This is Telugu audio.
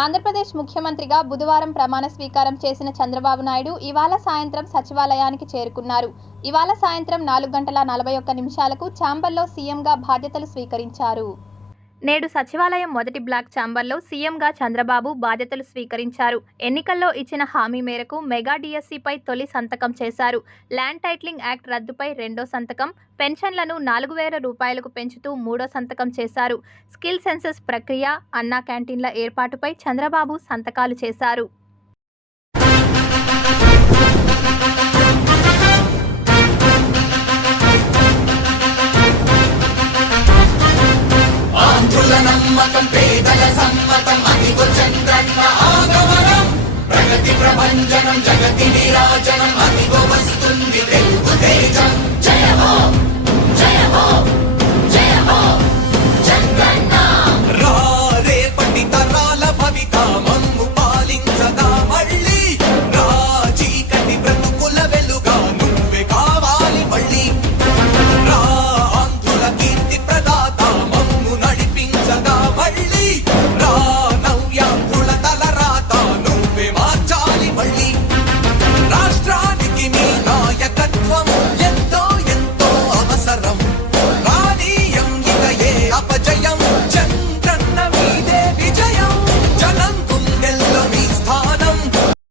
ఆంధ్రప్రదేశ్ ముఖ్యమంత్రిగా బుధవారం ప్రమాణ స్వీకారం చేసిన చంద్రబాబు నాయుడు ఇవాళ సాయంత్రం సచివాలయానికి చేరుకున్నారు. ఇవాళ సాయంత్రం 4:41 ఛాంబర్లో సీఎంగా బాధ్యతలు స్వీకరించారు. నేడు సచివాలయం మొదటి బ్లాక్ ఛాంబర్లో సీఎంగా చంద్రబాబు బాధ్యతలు స్వీకరించారు. ఎన్నికల్లో ఇచ్చిన హామీ మేరకు మెగా డిఎస్సిపై తొలి సంతకం చేశారు. ల్యాండ్ టైటిలింగ్ యాక్ట్ రద్దుపై రెండో సంతకం, పెన్షన్లను 4,000 రూపాయలకు పెంచుతూ మూడో సంతకం చేశారు. స్కిల్ సెన్సస్ ప్రక్రియ, అన్నా క్యాంటీన్ల ఏర్పాటుపై చంద్రబాబు సంతకాలు చేశారు. నమ్మకం పేదల సమ్మతం అది